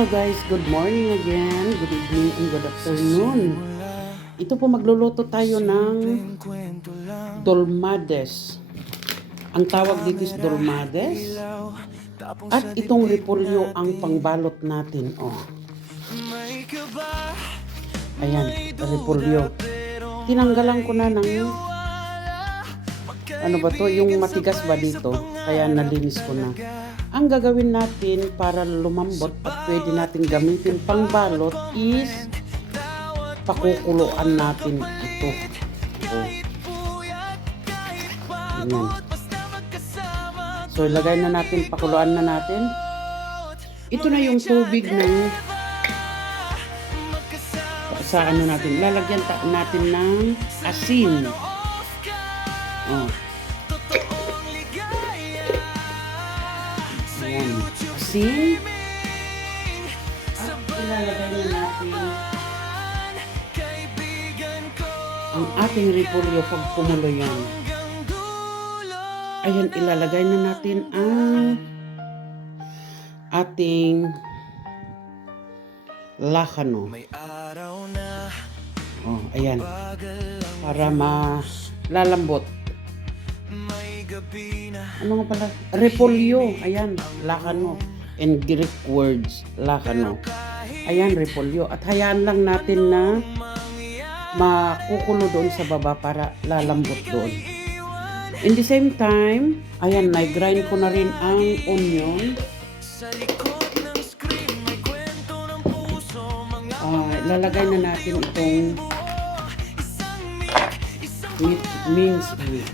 Hello guys, good morning again, good evening and good afternoon. Ito po magluluto tayo ng dolmades. Ang tawag dito is dolmades. At itong repolyo ang pangbalot natin. Oh. Ayan, repolyo. Tinanggalan ko na ng ano ba to, yung matigas ba dito? Kaya nalinis ko na. Ang gagawin natin para lumambot at pwede natin gamitin pangbalot is pakukuluan natin ito. Oh. Ayan. So ilagay na natin, pakuluan na natin. Ito na yung tubig ng sa ano natin. Lalagyan natin ng asin. Oh. Ayan. Asin. At ilalagay na natin ang ating repolyo pag kumulo yan. Ayan, ilalagay na natin ang ating lakano. Oh, ayan. Para malalambot. Ano nga pala? Repolyo. Ayan, lakano. In Greek words, lakano. Ayan, repolyo. At hayaan lang natin na makukulo doon sa baba para lalambot doon. In the same time, ayan, nai-grind ko na rin ang onion. Lalagay na natin itong minced meat.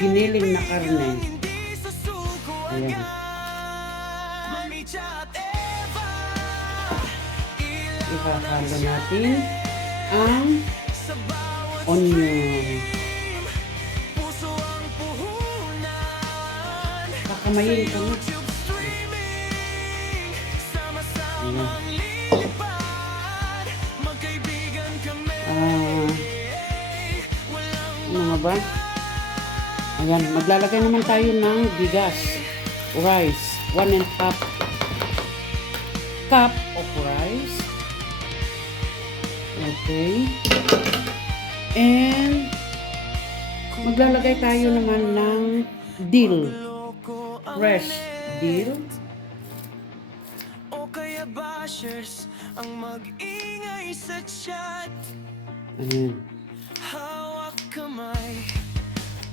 Giniling na karne. Ayan. Ihahalo natin ang onion. Kakamayin ko na. Ano nga ba? Ayan, maglalagay naman tayo ng bigas, rice, 1.5 cup of rice. Okay. And maglalagay tayo naman ng dill, fresh dill. Ayan. Hawak kamay,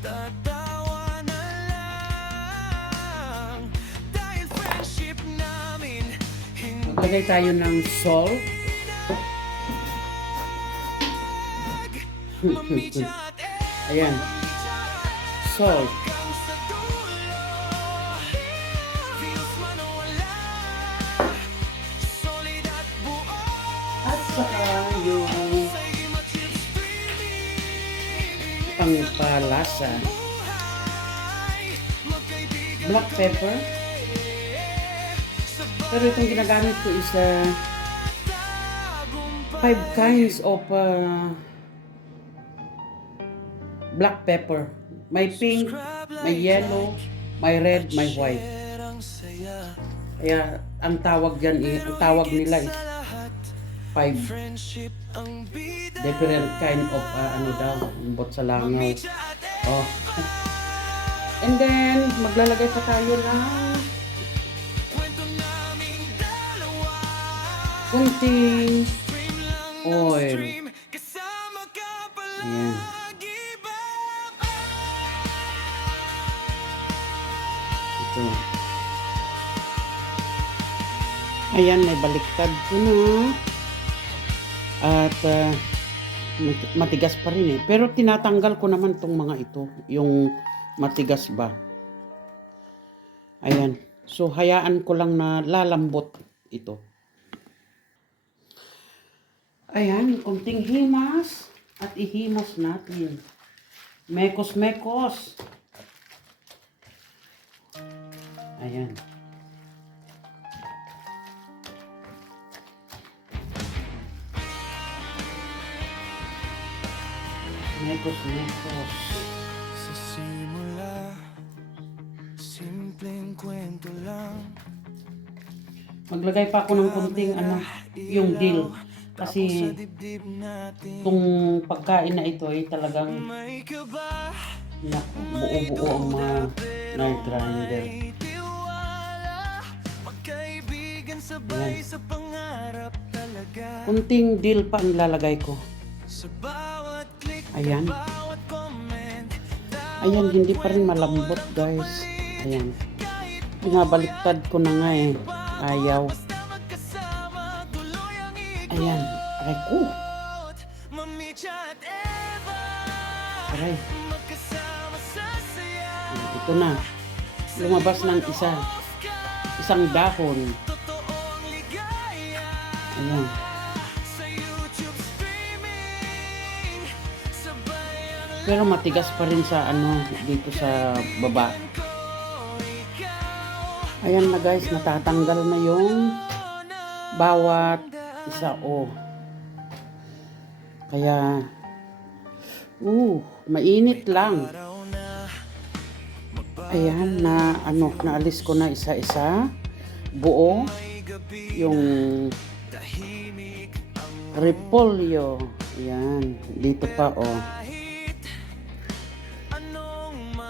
tatawa na lang dahil friendship namin. Maglagay tayo ng salt. Ayan. Salt. At saka yung pangpalasa. Black pepper. Pero itong ginagamit ko is 5 kinds of black pepper. May pink, may yellow, may red, may white. Kaya ang tawag dyan ang tawag nila is 5 different kind of ano daw, bot sa langaw. Oh. And then maglalagay pa tayo ng kunting oil. Ayan. Ito. Ayan, may baliktad ko na. At matigas pa rin eh. Pero tinatanggal ko naman tong mga ito. Yung matigas ba. Ayan. So, hayaan ko lang na lalambot ito. Ayan, kunting himas. At ihimas natin. Mekos-mekos. Ayan. Mekos-mekos. Sa simula, simpleng kwento lang. Maglagay pa ako ng kunting yung dill. Kasi itong pagkain na ito ay talagang buo-buo ang mga na-grinder. Ayan. Kunting dill pa ang lalagay ko. Ayan. Ayan, hindi pa rin malambot guys. Ayan. Pinabaliktad ko na nga eh. Ayaw. Ayan. Aray ko. Aray. Ito na. Lumabas ng isang dahon. Ayan. Pero matigas pa rin sa dito sa baba. Ayan na guys, natatanggal na yung bawat isa Kaya mainit lang. Ayan na naalis ko na isa-isa. Buo yung repolyo. Ayan, dito pa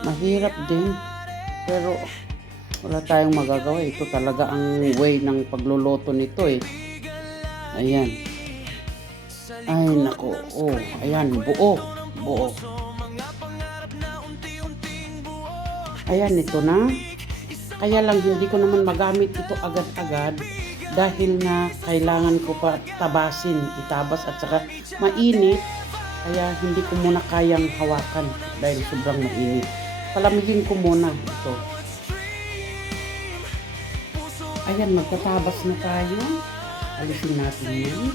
Mahirap din, pero wala tayong magagawa. Ito talaga ang way ng pagluluto nito eh. Ayan. Ay nako, ayan, buo. Ayan, ito na. Kaya lang hindi ko naman magamit ito agad-agad dahil nga kailangan ko pa itabas at saka mainit. Kaya hindi ko muna kayang hawakan dahil sobrang mainit. Palamigin ko muna ito. Ayan, magtatabas na tayo. Alisin natin yan.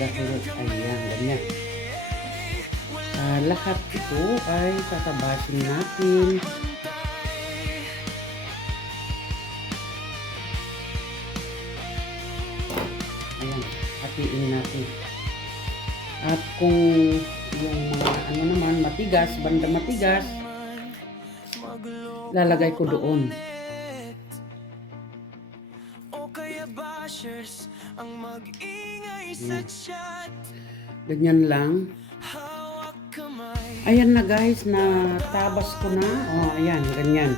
Dahil, ayan, ganyan. Lahat ito ay tatabasin natin. Ayan, hatiin natin. At kung yung mga naman matigas, banda matigas, lalagay ko doon. Ganyan lang. Ayan na guys, natabas ko na. Ayan, ganyan.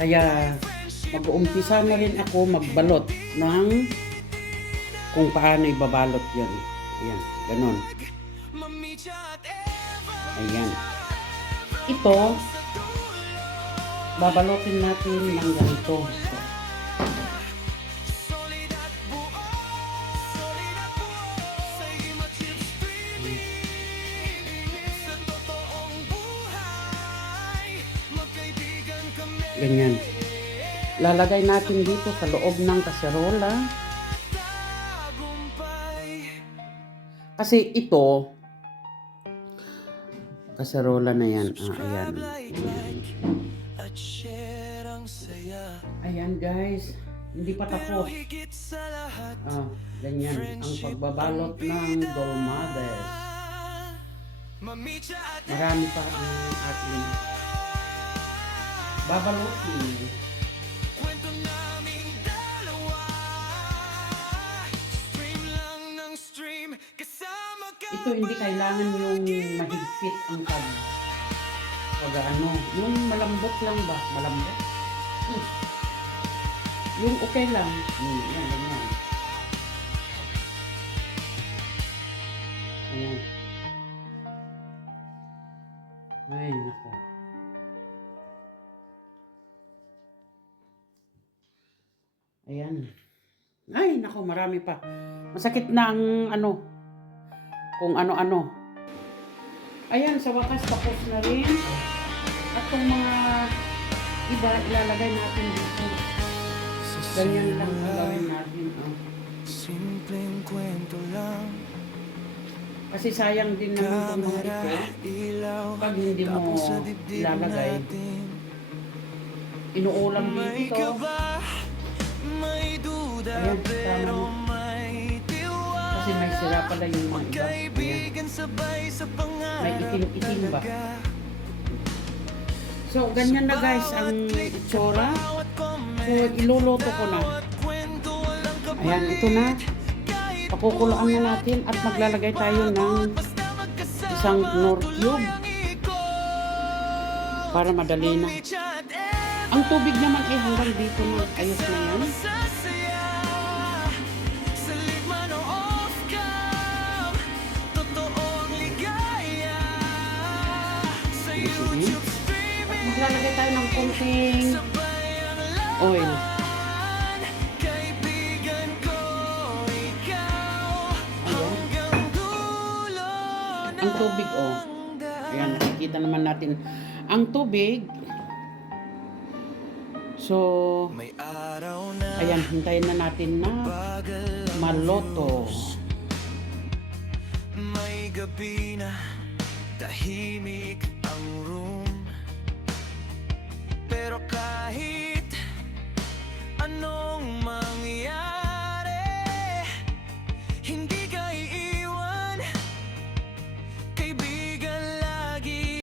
Kaya mag-uumpisa na rin ako magbalot ng kung paano ibabalot yan. Ayan, ganon. Ayan. Ito, babalotin natin ng ganito. Ganyan. Lalagay natin dito sa loob ng kaserola. Kasi ito, kaserola na yan. Ayan. Ayan guys. Hindi pa tapos. Ganyan. Ang pagbabalot ng dolmades. Marami pa ang ating babalotin. Ito hindi kailangan yung mahigpit ang yung malambot lang ba? Malambot? Yung okay lang. Yan, ganyan. Ayan. Ay, nako. Ayan. Ay, nako, marami pa. Masakit na ang kung ano-ano. Ayan, sa wakas tapos na rin. At kung mga iba, ilalagay natin dito. Ganyan lang gagawin natin. Simpleng kwento lang. Kasi sayang din naman itong mga ito. Pag hindi mo ilalagay, inuulam din ito. Ayan, tama na. Kasi may sira pala yung mga iba. Ayan. May itim-itim ba? So, ganyan na guys ang itsura. So, iluluto ko na. Ayan, ito na. Pakukuloan na natin at maglalagay tayo ng isang Knorr cube para madali na. Ang tubig naman ay hanggang dito na. Ayos na yan. Sige. At maglalagay tayo ng konting oil. Ang tubig, oh. Ayan, nakikita naman natin ang tubig. So, ayan, hintayin na natin na maluto. May gabi na tahimik ang room, pero kahit anong mangyari, hindi